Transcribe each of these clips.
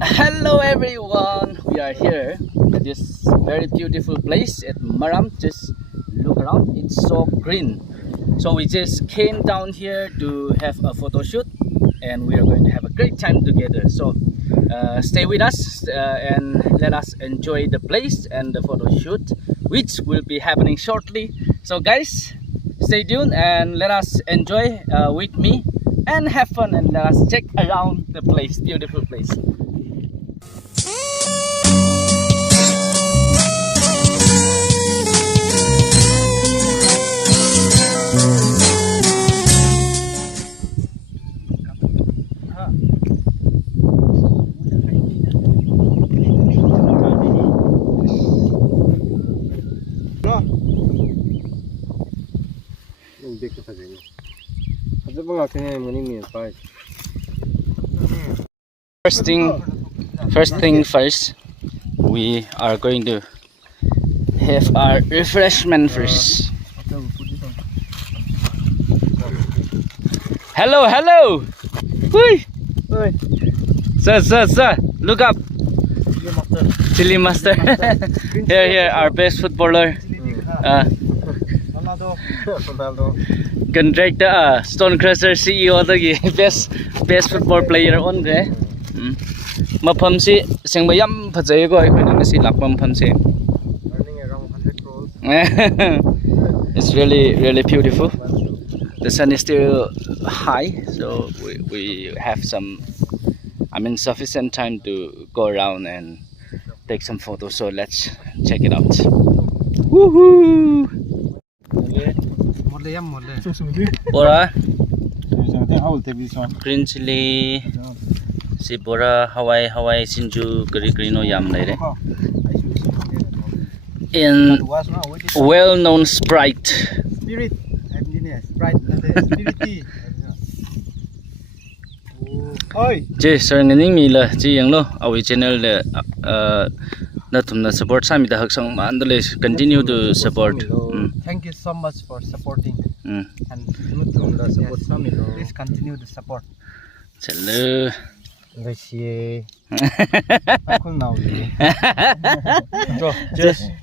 Hello everyone, we are here at this very beautiful place at Maram. Just look around, it's so green. So we just came down here to have a photo shoot and we are going to have a great time together. So stay with us and let us enjoy the place and the photo shoot, which will be happening shortly. So guys, stay tuned and let us enjoy with me and have fun, and let us check around the place, beautiful place. First thing first, we are going to have our refreshment first. Hello! Whee! Sir, look up! Chili master. Here, our best footballer. Contractor, Stone Crusher CEO the best football player on there. Mapamsi Singbayam Pazago, I couldn't see Lapam Pamsi. It's really beautiful. The sun is still high, so we have sufficient time to go around and take some photos. So let's check it out. Woohoo! Bora green chili, si bora Hawaii sinju kari no yam lai in well-known Sprite. Ji sir ngani mi la ji yang lo our channel le na thumna support sami da haksang man le continue to support. Thank you so much for supporting. And please continue to support. Hello.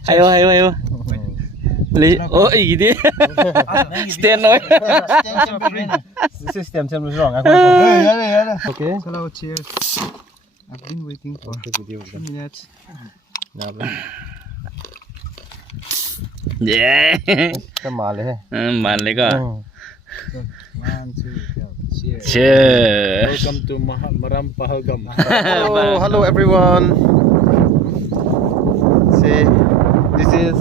Ayo. Oh, ini stand no. System was wrong. Okay. Hello, cheers. I've been waiting for 2 minutes. Yeah. Male ka. 1, 2, 3. Cheers. Welcome to Maram Pahalgam. Hello everyone. See, this is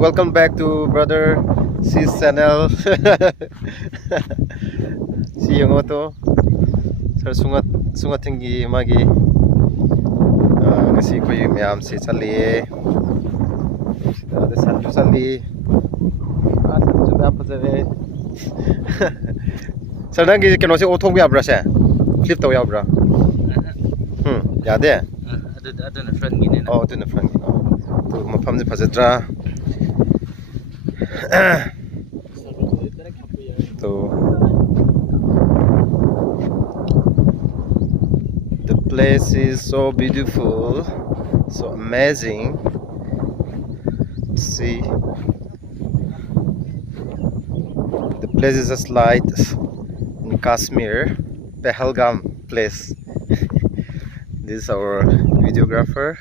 welcome back to brother Sis channel. See yung to. Sir sungat tinggi magi. Ngasi ko yung miyam si chali. Sanju sali. Sanju miyam pazare. Sir nangi keno si otong bi abra se. Clip to ya abra. Ya de. Ada na friend gini na. Oh, ada na friend. To mapam ji phajatra. So the place is so beautiful, so amazing. See, the place is just like in Kashmir, Pahalgam place. This is our videographer.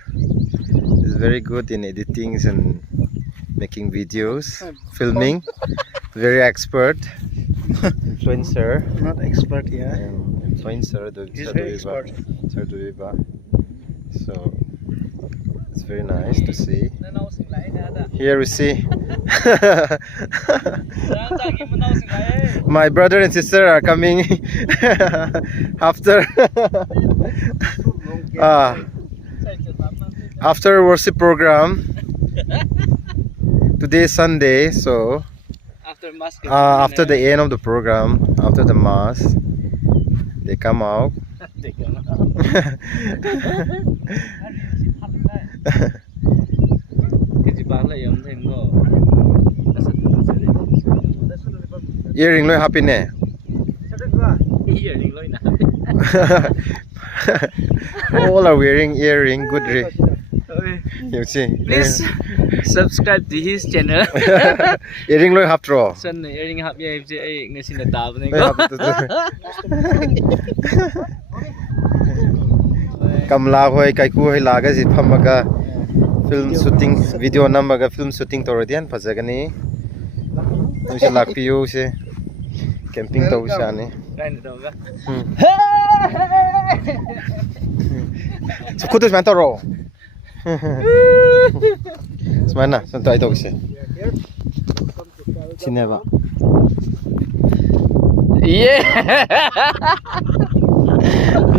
He's very good in editing and making videos, filming. Very expert. Influencer. Not expert, yeah. Influencer. He's very expert. So it's very nice to see. Here we see my brother and sister are coming after worship program. Today is Sunday, so after the end of the program, after the mass, they come out. Earring loy happy ne. Earring loy na. All are wearing earring. Good re. You see. Please subscribe to his channel. Earring loy hap tro. Son earring hap ye je ai ngasi na tab ne Loy ko. hap tu. Kamla hoi kaiku hoi laga sit phamaga film shooting video namaga film shooting torodian phajagani. Tumse lakpiu se camping to usani. Right do ga. Kutus mantoro. Semana, santo ai to se. Cineva. Yeah.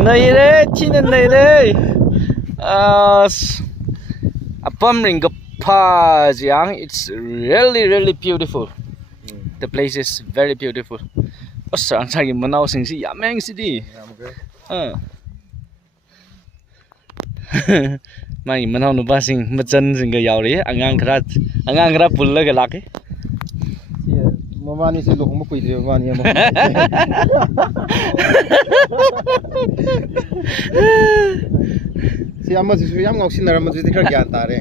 Này đấy, chi nên này đấy. Apam ring pa jiang, it's really beautiful. The place is very beautiful. Sang sang yung manaw sing si yameng si di. Mai manaw no ba sing machan sing ga yaw ri angang khra pul la ga lak ke. Mawani se lohong mo kuidre mawani mo. Si amma su yam ngok sinara ma jidi khar gyan ta re.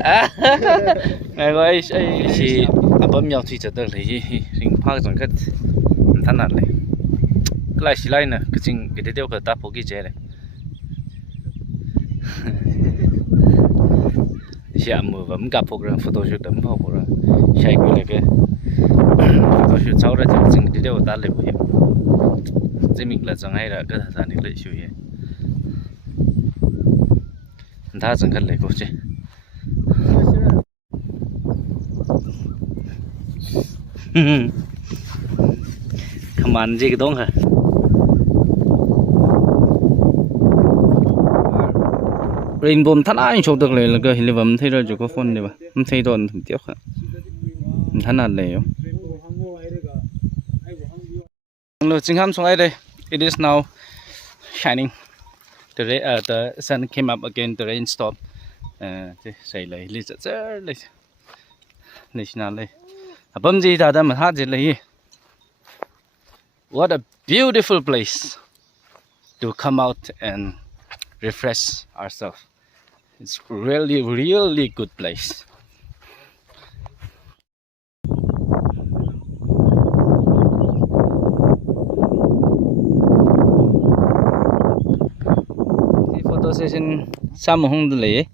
Ai goi ai si apam yaw thi cha da le ring phak jang khat than na le. Klai si lai na kaching ke de deu ka ta phoki che le. Si amu vam ka program photoshoot dam phok ra. Shai ko le ke. Photoshoot sau ra ching de deu ta le bu ye. Jimik la chang hai ra ka tha ni le shu ye. Tha chang khat le ko che. Come on ji ke dong ha. Rainbow than ai chụp đượcเลยแล้วก็ hình vầm thấy rồi chụp có phone này ba không thấy đòn thằng tiếc hả than là lệ rồi chính ham xuống đây it is now shining the sun came up again, the rain stopped. Say lại lý rất lấy nào lấy bấm gì ta đã mà hát gì lấy. What a beautiful place to come out and refresh ourselves. It's really good place. The photo session sam hong le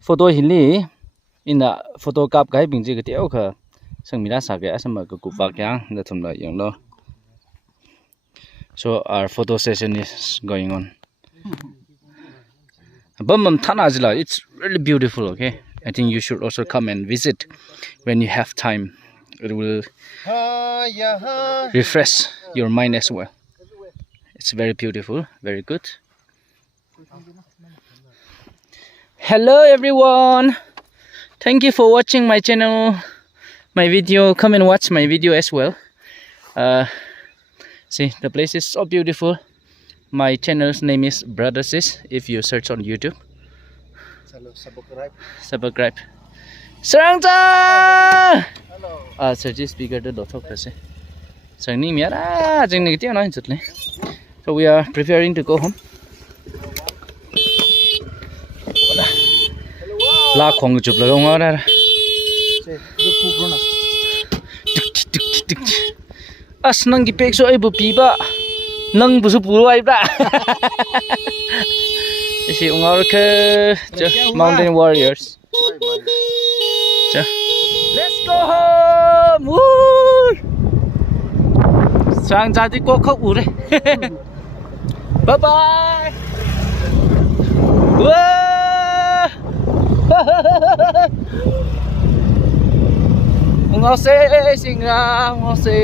photo hili in the photo cap kai bing ji ke teo kha sangmira sa ke asama ka ku pa kyang da thum la yang lo. So our photo session is going on. It's really beautiful, okay? I think you should also come and visit when you have time. It will refresh your mind as well. It's very beautiful, very good. Hello everyone. Thank you for watching my channel, my video. Come and watch my video as well. See, the place is so beautiful. My channel's name is Brother Sis. If you search on YouTube, subscribe. Sarangta. Hello. Search speaker to talk to say. Sarni miara jing ni tiang na chutle. So we are preparing to go home. La khong chup la ngor ra. As nang gi pek so ai bu pi ba. Nang bu su pu ai ba. Is it Mountain Warriors? Let's go home! Woo! Sang jadi kok kau ure. Bye bye. Wah! Ngose singa ngose.